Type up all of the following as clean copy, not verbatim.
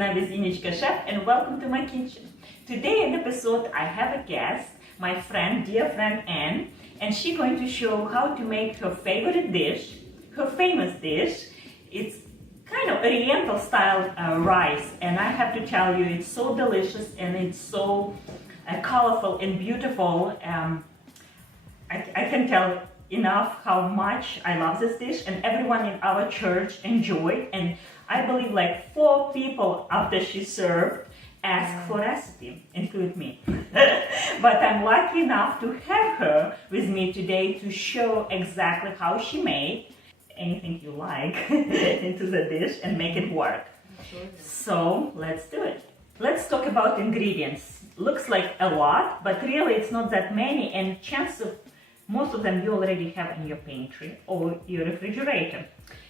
Christina with Innichka Chef, and welcome to my kitchen. Today in the episode I have a guest, my friend, dear friend Anne, and she's going to show how to make her favorite dish, her famous dish. It's kind of oriental style rice, and I have to tell you it's so delicious and it's so colorful and beautiful. I can tell enough how much I love this dish, and everyone in our church enjoyed, and I believe like 4 people after she served asked for recipe, include me. But I'm lucky enough to have her with me today to show exactly how she made anything you like into the dish and make it work. So let's do it. Let's talk about ingredients. Looks like a lot, but really it's not that many, and chances of most of them you already have in your pantry or your refrigerator.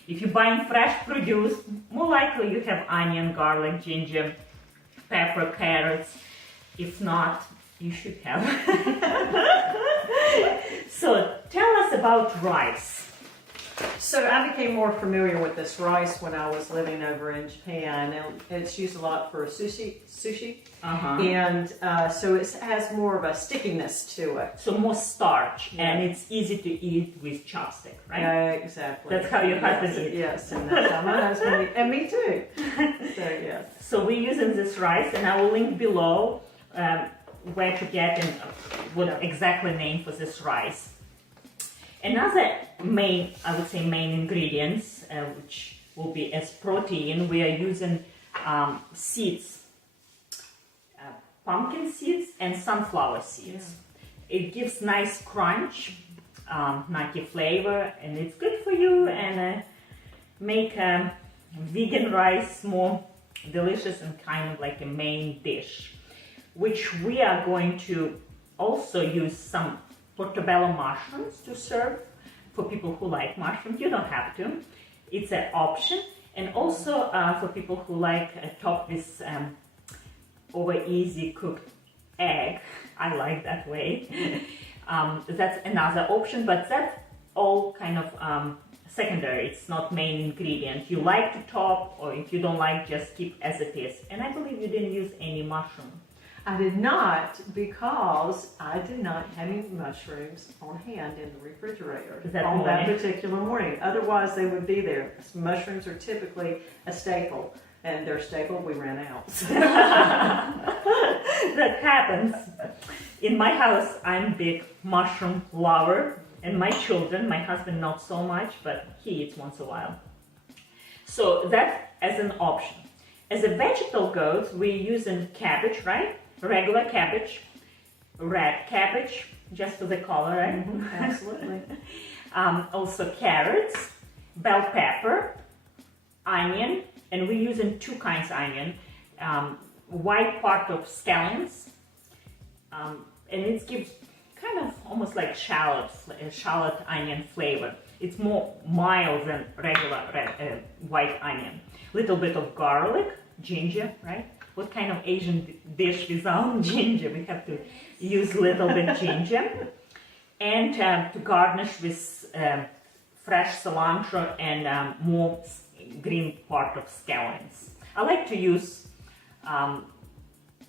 If you're buying fresh produce, more likely you have onion, garlic, ginger, pepper, carrots. If not, you should have. So tell us about rice. So I became more familiar with this rice when I was living over in Japan, and it's used a lot for sushi. And so it has more of a stickiness to it. So more starch, and it's easy to eat with chopstick, right? Yeah, exactly. That's how your husband eats. Yes, and that's how my husband eats, and me too. So yes. So we're using this rice, and I will link below where to get and what exactly name for this rice. Another main ingredients, which will be as protein, we are using seeds, pumpkin seeds and sunflower seeds. It gives nice crunch, nutty flavor, and it's good for you, and make vegan rice more delicious and kind of like a main dish, which we are going to also use some portobello mushrooms to serve for people who like mushrooms. You don't have to. It's an option. And also for people who like top with over easy cooked egg. I like that way. That's another option, but that's all kind of secondary. It's not main ingredient. You like to top, or if you don't like, just keep as it is. And I believe you didn't use any mushroom. I did not, because I did not have any mushrooms on hand in the refrigerator on that particular morning. Otherwise, they would be there. Mushrooms are typically a staple, and their staple, we ran out. That happens. In my house, I'm a big mushroom lover, and my children, my husband not so much, but he eats once a while. So that as an option. As a vegetable goes, we're using cabbage, right? Regular cabbage, red cabbage, just for the color, right? Absolutely. Also carrots, bell pepper, onion, and we're using 2 kinds of onion. White part of scallions, and it gives kind of almost like shallot onion flavor. It's more mild than regular white onion. Little bit of garlic, ginger, right? What kind of Asian dish without ginger? We have to use a little bit ginger. And to garnish with fresh cilantro and more green part of scallions. I like to use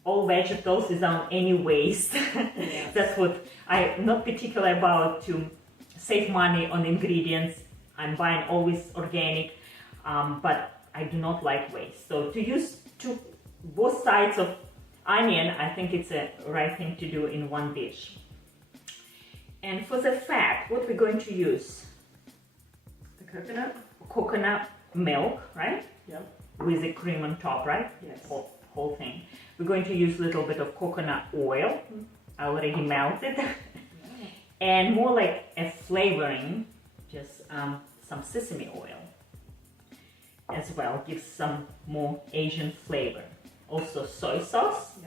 all vegetables without any waste. Yes. That's what I'm not particular about, to save money on ingredients. I'm buying always organic, but I do not like waste. So to use both sides of onion, I think it's a right thing to do in one dish. And for the fat, what we're going to use? The coconut? Coconut milk, right? Yep. With the cream on top, right? Yes. Whole thing. We're going to use a little bit of coconut oil. I already melted. And more like a flavoring, just some sesame oil as well. Gives some more Asian flavor. Also soy sauce,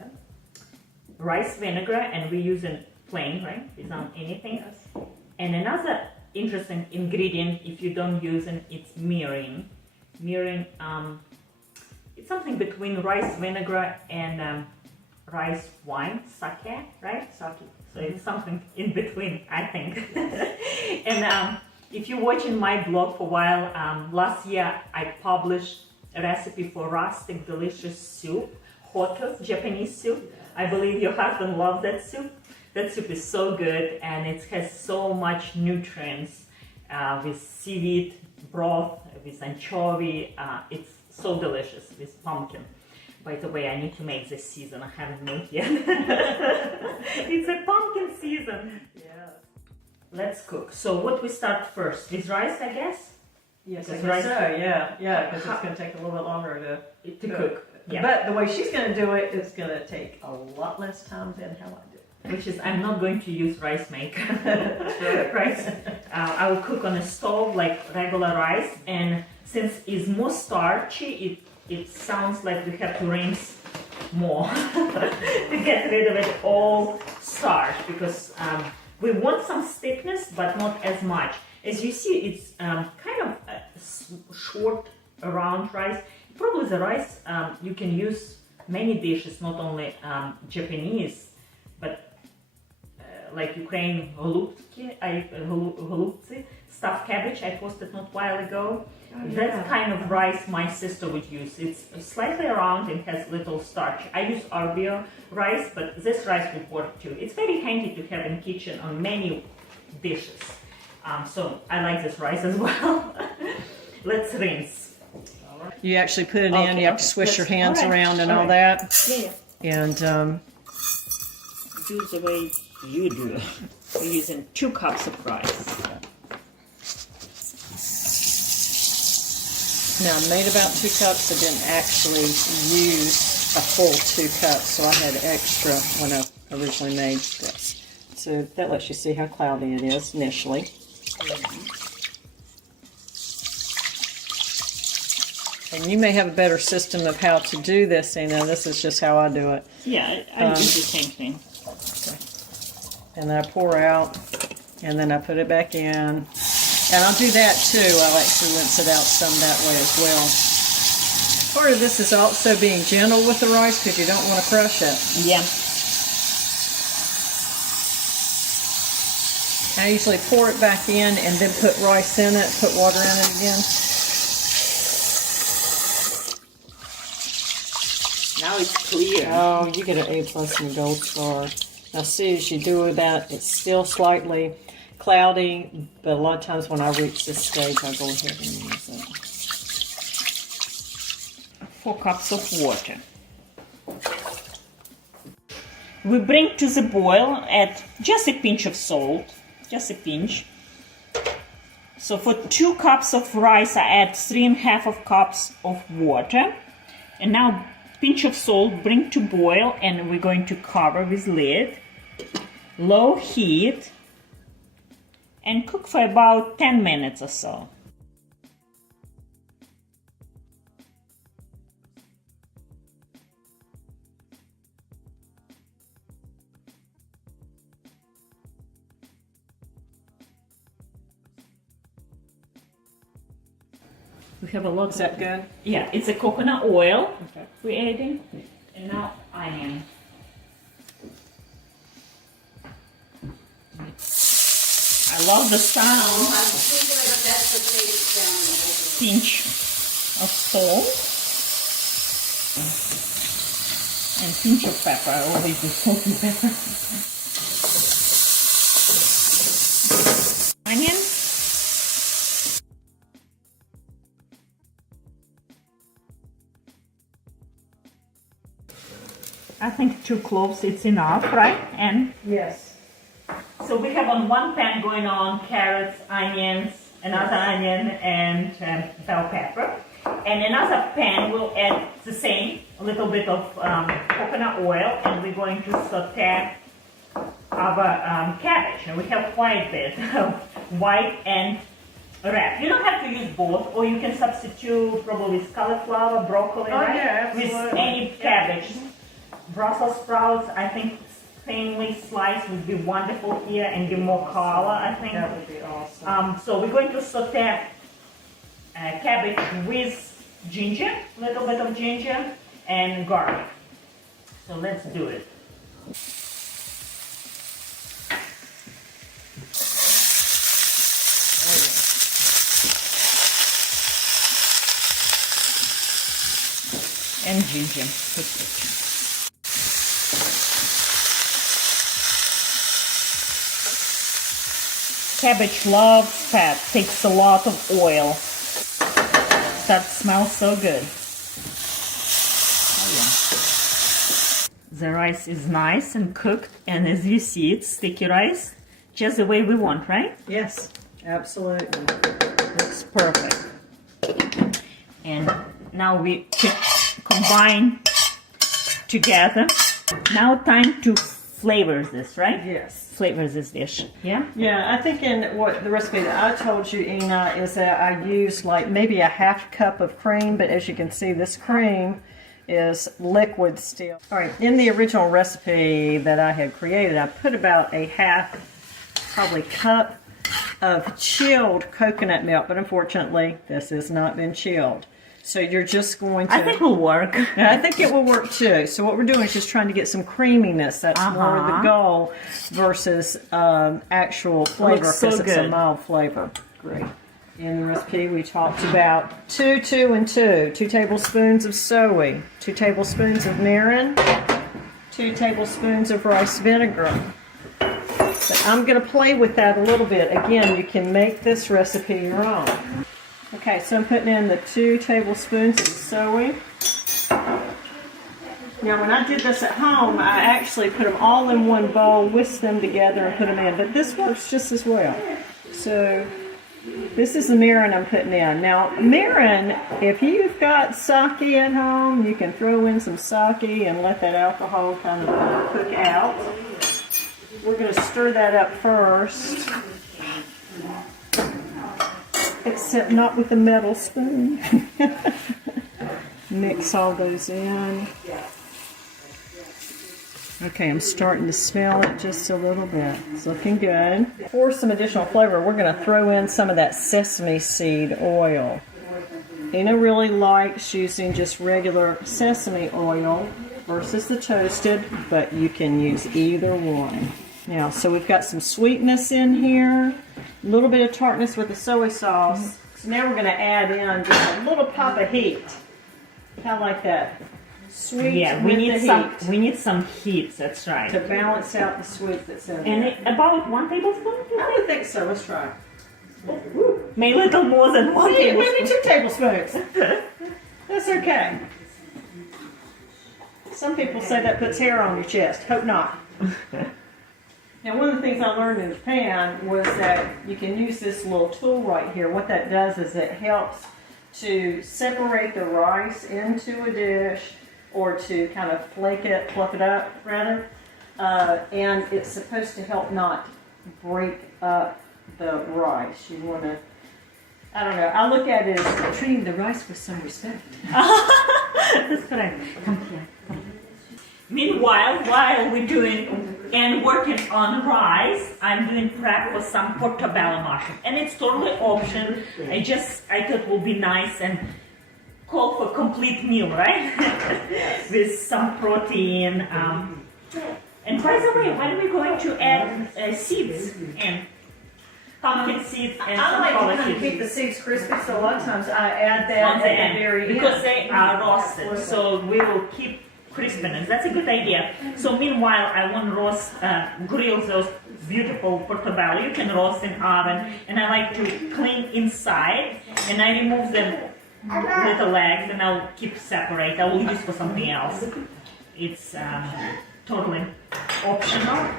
rice vinegar, and we're using plain, right? Without anything. Yes. And another interesting ingredient, if you don't use it, it's mirin. Mirin, it's something between rice vinegar and rice wine, sake, right? Sake. So it's something in between, I think. And if you're watching my blog for a while, last year I published recipe for rustic delicious soup, hot Japanese soup. I believe your husband loves that soup. That soup is so good and it has so much nutrients with seaweed broth, with anchovy. It's so delicious with pumpkin. By the way, I need to make this season. I haven't made yet. It's a pumpkin season. Yeah. Let's cook. So what we start first? With rice, I guess? Yes, I Because guess rice- so. Yeah, because it's going to take a little bit longer To cook. Yeah. But the way she's going to do it is going to take a lot less time than how I do it. Which is, I'm not going to use rice maker. That's Right? I will cook on a stove like regular rice, and since it's more starchy, it sounds like we have to rinse more to get rid of it all starch, because we want some thickness but not as much. As you see, it's kind of a short round rice. Probably the rice you can use many dishes, not only Japanese, but like Ukraine голубцы, stuffed cabbage I posted not a while ago. That's kind of rice my sister would use. It's slightly round and has little starch. I use arbio rice, but this rice would work too. It's very handy to have in kitchen on many dishes. So I like this rice as well. Let's rinse. You actually put it in, you have to swish your hands around and all that. Yeah. And Do the way you do. We're using 2 cups of rice. now I made about 2 cups. I didn't actually use a full 2 cups, so I had extra when I originally made this. So that lets you see how cloudy it is initially. And you may have a better system of how to do this, this is just how I do it. Yeah, I do the same thing. And then I pour out, and then I put it back in. And I'll do that too. I'll actually rinse it out some that way as well. Part of this is also being gentle with the rice because you don't want to crush it. Yeah. I usually pour it back in and then put rice in it, put water in it again. Now it's clear. Oh, you get an A+ and a gold star. Now see, as you do that, it's still slightly cloudy, but a lot of times when I reach this stage, I go ahead and use it. 4 cups of water. We bring to the boil, add just a pinch of salt, just a pinch. So for 2 cups of rice, I add 3.5 of cups of water. And now pinch of salt, bring to boil, and we're going to cover with lid. Low heat, and cook for about 10 minutes or so. We have a lot. Is that good? Yeah, it's a coconut oil Okay. we're adding, and now onion. I love the sound. Pinch of salt and pinch of pepper. I always do salt and pepper. Onion. I think 2 cloves it's enough, right? And Yes. so we have on one pan going on carrots, onions, another onion, and bell pepper. And another pan we'll add the same, a little bit of coconut oil, and we're going to saute our cabbage. And we have quite a bit of white and red. You don't have to use both, or you can substitute probably with cauliflower, broccoli, right? Yeah, With absolutely. any cabbage. Brussels sprouts, I think thinly sliced would be wonderful here and give more color, I think. That would be awesome. So we're going to saute cabbage with ginger, a little bit of ginger, and garlic. So let's do it. and ginger. Cabbage loves fat, takes a lot of oil. That smells so good. Oh yeah. The rice is nice and cooked, and as you see, it's sticky rice, just the way we want, right? Yes, absolutely. Looks perfect. And now we combine together. Now time to flavor this, right? Yes. Flavor this dish. Yeah? Yeah, I think in what the recipe that I told you, Ina, is that I used like maybe a half cup of cream, but as you can see, this cream is liquid still. All right, in the original recipe that I had created, I put about a half, probably cup of chilled coconut milk, but unfortunately, this has not been chilled. So you're just going to... I think it will work. I think it will work too. So what we're doing is just trying to get some creaminess. That's more the goal versus actual flavor, because it's a mild flavor. Great. In the recipe, we talked about 2, 2, and 2. 2 tablespoons of soy, 2 tablespoons of mirin, 2 tablespoons of rice vinegar. But I'm going to play with that a little bit. Again, you can make this recipe your own. Okay, so I'm putting in the 2 tablespoons of soy. Now, when I did this at home, I actually put them all in one bowl, whisked them together, and put them in. But this works just as well. So, this is the mirin I'm putting in. Now, mirin, if you've got sake at home, you can throw in some sake and let that alcohol kind of cook out. We're going to stir that up first. Except not with a metal spoon. Mix all those in. Okay, I'm starting to smell it just a little bit. It's looking good. For some additional flavor, we're going to throw in some of that sesame seed oil. Ina really likes using just regular sesame oil versus the toasted, but you can use either one. Now, so we've got some sweetness in here, a little bit of tartness with the soy sauce. So now we're going to add in just a little pop of heat. Kind of like that. Sweet. Yeah, we need some heat. That's right. To balance out the sweet that's in and there. About 1 tablespoon? I would think so. Let's try. Maybe a little more than 1 tablespoon. Maybe 2 tablespoons. That's okay. Some people say that puts hair on your chest. Hope not. Now, one of the things I learned in Japan was that you can use this little tool right here. What that does is it helps to separate the rice into a dish, or to kind of fluff it up, rather. And it's supposed to help not break up the rice. You want to, I don't know, I look at it as treating the rice with some respect. That's correct. Come here. Meanwhile, while we're doing and working on rice, I'm doing prep for some portobello mushroom, and it's totally optional. I thought it would be nice and call for complete meal, right? With some protein. And by the way, when we're going to add seeds in, pumpkin seeds and I like to keep the seeds crispy, so a lot of times I add that at the very end. Because they are roasted, so we will keep crispiness. That's a good idea. So meanwhile, I want to roast, grill those beautiful portobello. You can roast in oven, and I like to clean inside, and I remove them with the legs, and I'll keep separate. I will use for something else. It's totally optional.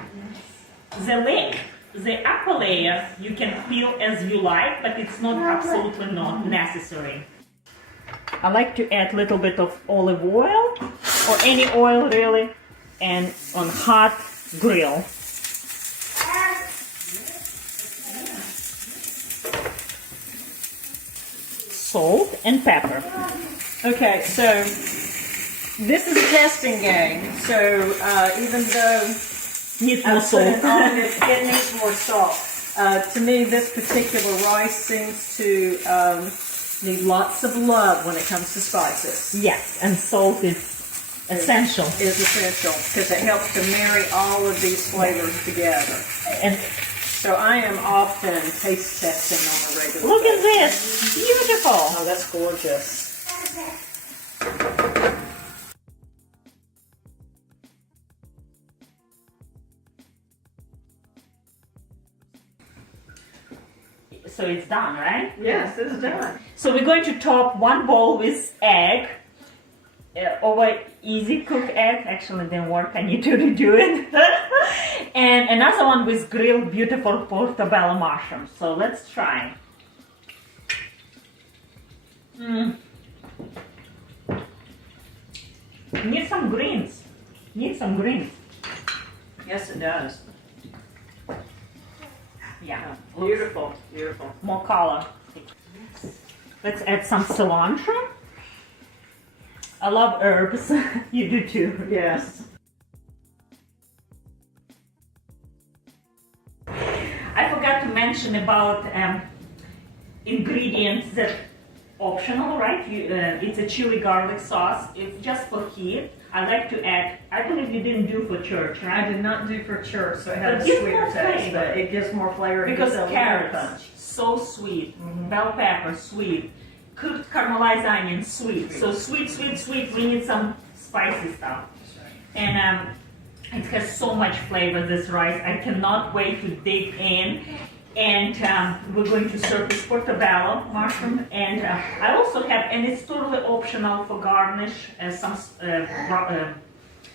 The upper layer you can peel as you like, but it's not absolutely not necessary. I like to add a little bit of olive oil, or any oil really, and on hot grill. Salt and pepper. Okay, so this is a testing game. So even though Needs more salt. it needs more salt. To me, this particular rice seems to need lots of love when it comes to spices. Yes, and salt is essential. Is essential because it helps to marry all of these flavors together. And so I am often taste testing on a regular look basis. at this, beautiful. Oh, that's gorgeous. so it's done, right? Yes, it's done. So we're going to top one bowl with egg, over easy cook egg. Actually, it didn't work. I need to redo it. And another one with grilled beautiful portobello mushrooms. So let's try. Need some greens. Need some greens. Yes, it does. Yeah. Beautiful, beautiful. More color. Let's add some cilantro. I love herbs. You do too. Yes. I forgot to mention about ingredients that optional, right? It's a chili garlic sauce. It's just for heat. I like to add, I believe you didn't do for church, right? I did not do for church, so it had But a gives sweeter more taste, flavor. but it gives more flavor. Because it gives a carrots, little punch. so sweet. Bell pepper, sweet. Cooked caramelized onion, sweet. So sweet, sweet, sweet. We need some spicy stuff. And it has so much flavor, this rice. I cannot wait to dig in. And we're going to serve this portobello mushroom. And I also have, and it's totally optional for garnish, some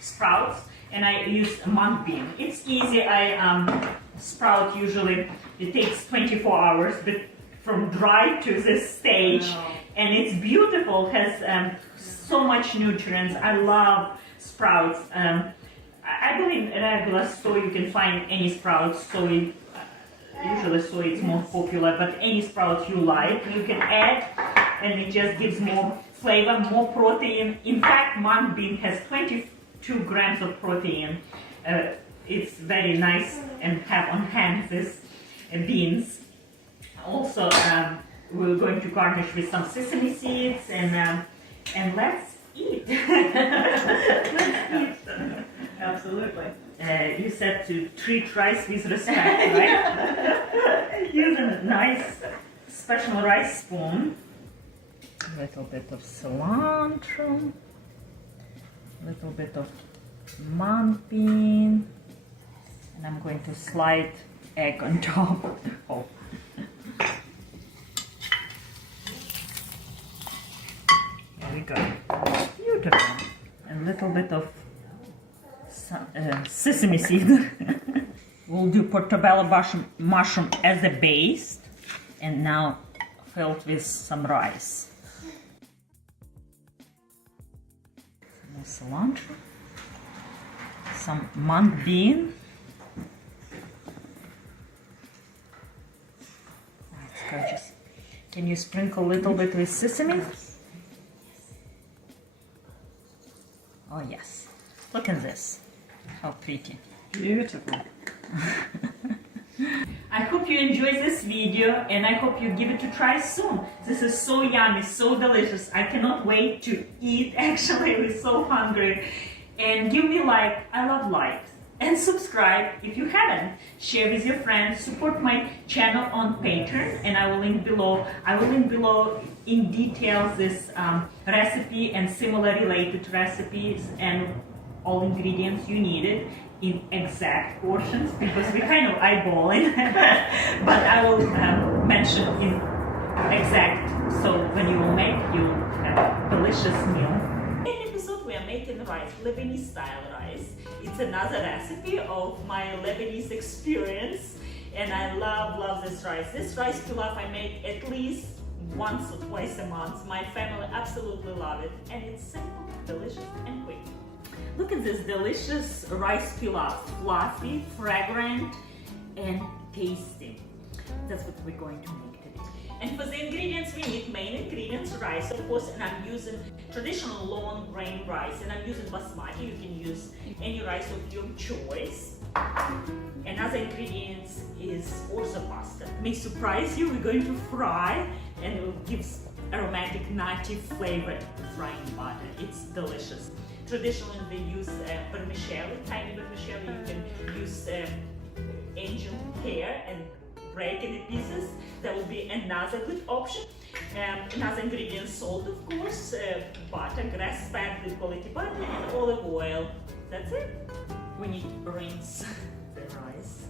sprouts. And I use mung bean. It's easy. I sprout usually, it takes 24 hours, but from dry to this stage. Wow. And it's beautiful, it has so much nutrients. I love sprouts. I believe in regular store you can find any sprouts. Soy, usually soy is more popular, but any sprouts you like, you can add, and it just gives more flavor, more protein. In fact, mung bean has 22 grams of protein. It's very nice and have on hand this beans. Also, we're going to garnish with some sesame seeds, and let's eat. Let's eat. Absolutely. You said to treat rice with respect, right? Use a nice special rice spoon. A little bit of cilantro, a little bit of mung bean, and I'm going to slide egg on top. Oh. There we go. Beautiful. And a little bit of sesame seed. We'll do portobello mushroom as a base, and now filled with some rice. Some more cilantro, some mung bean. That's gorgeous. Can you sprinkle a little bit with sesame? Oh yes, look at this. How pretty. Beautiful. I hope you enjoyed this video, and I hope you give it a try soon. This is so yummy, so delicious. I cannot wait to eat. Actually, we're so hungry. And give me a like. I love likes. And subscribe if you haven't. Share with your friends. Support my channel on Patreon, and I will link below. I will link below in details this recipe and similar related recipes and all ingredients you needed in exact portions, because we kind of eyeballing. But I will mention in exact, so when you will make, you'll have a delicious meal. In this episode we are making rice, Lebanese style rice. It's another recipe of my Lebanese experience, and I love this rice. This rice pilaf I make at least once or twice a month. My family absolutely love it, and it's simple, delicious, and quick. Look at this delicious rice pilaf, fluffy, fragrant, and tasty. That's what we're going to make today. And for the ingredients we need, main ingredients, rice of course, and I'm using traditional long grain rice, and I'm using basmati. You can use any rice of your choice. Another ingredients is also pasta. May surprise you, we're going to fry, and it will give aromatic nutty flavor frying butter. It's delicious. Traditionally they use vermicelli, tiny vermicelli. You can use angel hair and break it in pieces. That will be another good option. Another ingredient, salt of course, butter, grass-fed good quality butter, and olive oil. That's it. We need to rinse the rice.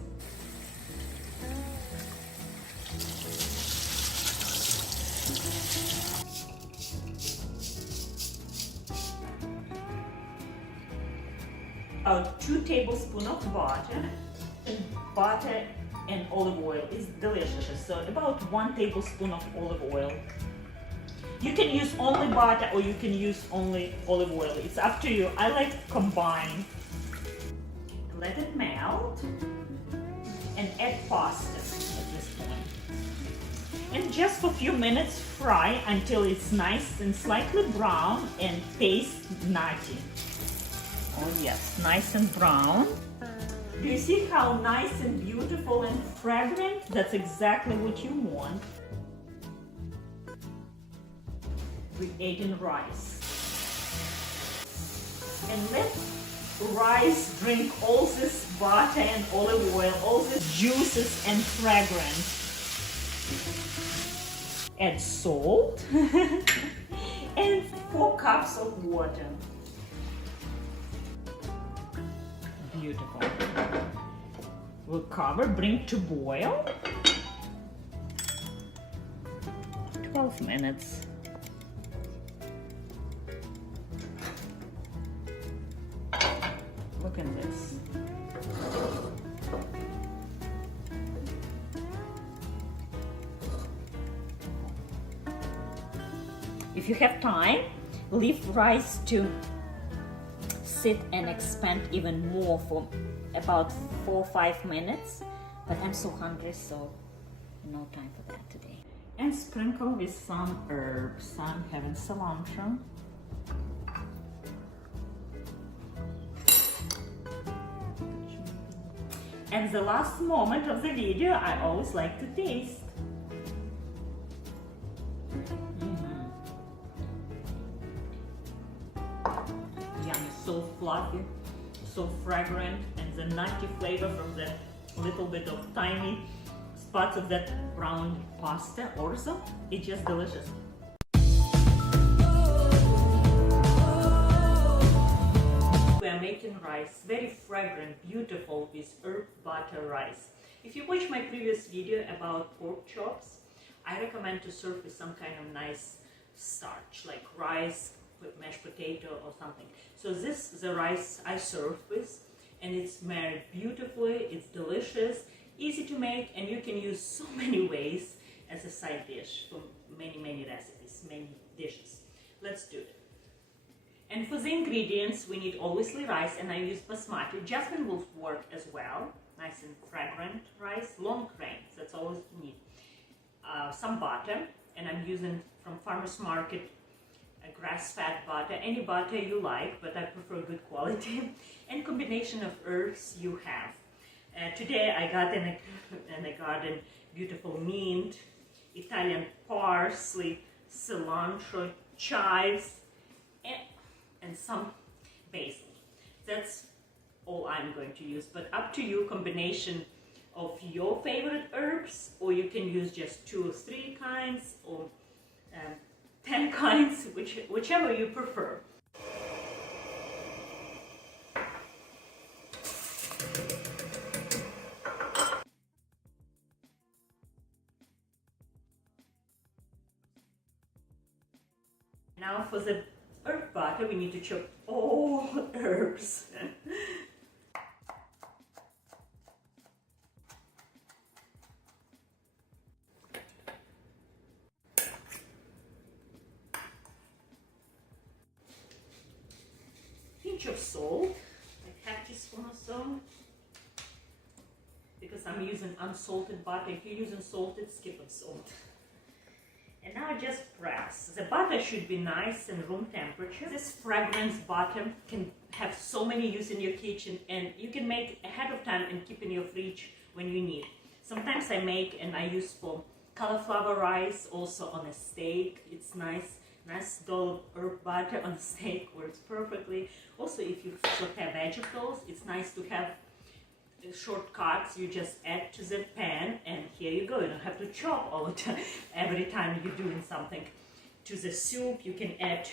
About 2 tablespoons of butter and olive oil is delicious. So about 1 tablespoon of olive oil. You can use only butter or you can use only olive oil. It's up to you. I like to combine. Let it melt and add pasta at this point. And just for a few minutes fry until it's nice and slightly brown and taste nutty. Oh yes, nice and brown. Do you see how nice and beautiful and fragrant? That's exactly what you want. With eating rice. And let rice drink all this butter and olive oil, all these juices and fragrance. Add salt and 4 cups of water. Beautiful. We'll cover, bring to boil. 12 minutes. Look at this. If you have time, leave rice to sit and expand even more for about 4 or 5 minutes. But I'm so hungry, so no time for that today. And sprinkle with some herbs. I'm having cilantro. And the last moment of the video, I always like to taste. Yummy, so fluffy, so fragrant, and the nutty flavor from the little bit of tiny spots of that brown pasta also. It's just delicious. We are making rice, very fragrant, beautiful, with herb butter rice. If you watch my previous video about pork chops, I recommend to serve with some kind of nice starch, like rice with mashed potato or something. So this is the rice I serve with, and it's married beautifully, it's delicious, easy to make, and you can use so many ways as a side dish for many recipes, many dishes. Let's do it. And for the ingredients, we need obviously rice, and I use basmati. Jasmine will work as well. Nice and fragrant rice, long grains, that's all you need. Some butter, and I'm using from farmer's market a grass-fed butter, any butter you like, but I prefer good quality, and combination of herbs you have. Today I got in the garden beautiful mint, Italian parsley, cilantro, chives, and some basil. That's all I'm going to use, but up to you, combination of your favorite herbs, or you can use just 2 or 3 kinds, or 10 kinds, whichever you prefer. Now for the herb butter, we need to chop all herbs. Pinch of salt, like half teaspoon or so, because I'm using unsalted butter. If you're using salted, skip on salt. And now just press. The butter should be nice and room temperature. This fragrance butter can have so many use in your kitchen, and you can make ahead of time and keep in your fridge when you need. Sometimes I make and I use for cauliflower rice, also on a steak. It's nice dollop herb butter on steak, works perfectly. Also, if you saute vegetables, it's nice to have shortcuts. You just add to the pan, and here you go. You don't have to chop all the time every time you're doing something. To the soup, you can add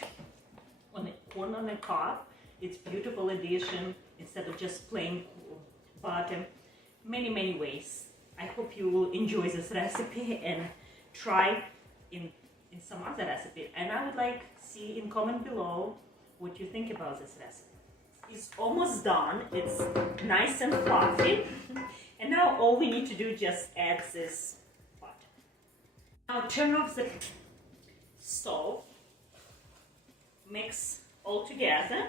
corn on the cob. It's beautiful addition instead of just plain butter. Many ways. I hope you will enjoy this recipe and try in in some other recipe, and I would like see in comment below what you think about this recipe. It's almost done. It's nice and fluffy, and now all we need to do is just add this butter. Now turn off the stove, mix all together,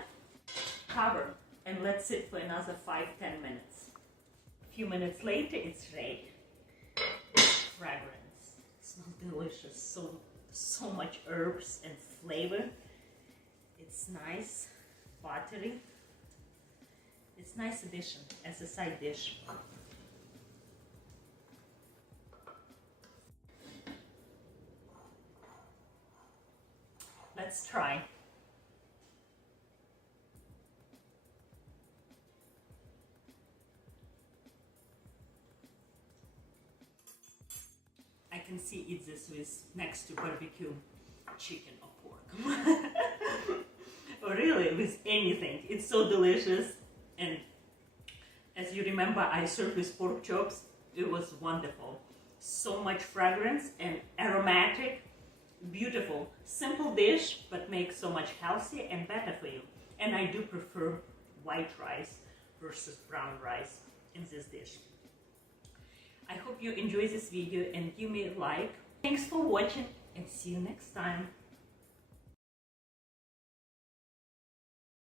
cover, and let sit for another 5-10 minutes. A few minutes later, it's ready. Fragrance. It smells delicious. So much herbs and flavor. It's nice, buttery. It's a nice addition as a side dish. Let's try. I can see eat this with next to barbecue chicken or pork. Or really with anything. It's so delicious. And as you remember, I served with pork chops. It was wonderful. So much fragrance and aromatic. Beautiful. Simple dish, but makes so much healthier and better for you. And I do prefer white rice versus brown rice in this dish. I hope you enjoy this video and give me a like. Thanks for watching and see you next time.